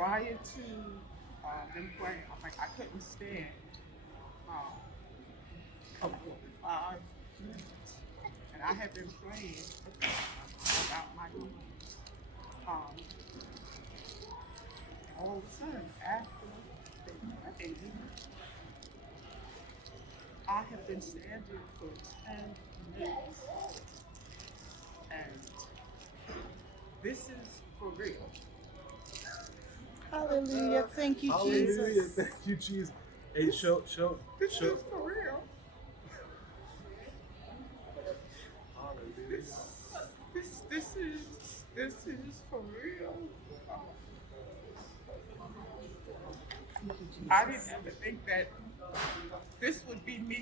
prior to them playing, I couldn't stand um, for more than 5 minutes. And I had been praying about my knees. Um, and all of a sudden, after they prayed, I have been standing for 10 minutes. And this is for real. Hallelujah. Thank you, Hallelujah. Jesus. Thank you, Jesus. Hey, show. This is for real. Hallelujah. This is for real. Um, Thank you, I didn't Jesus. ever think that this would be me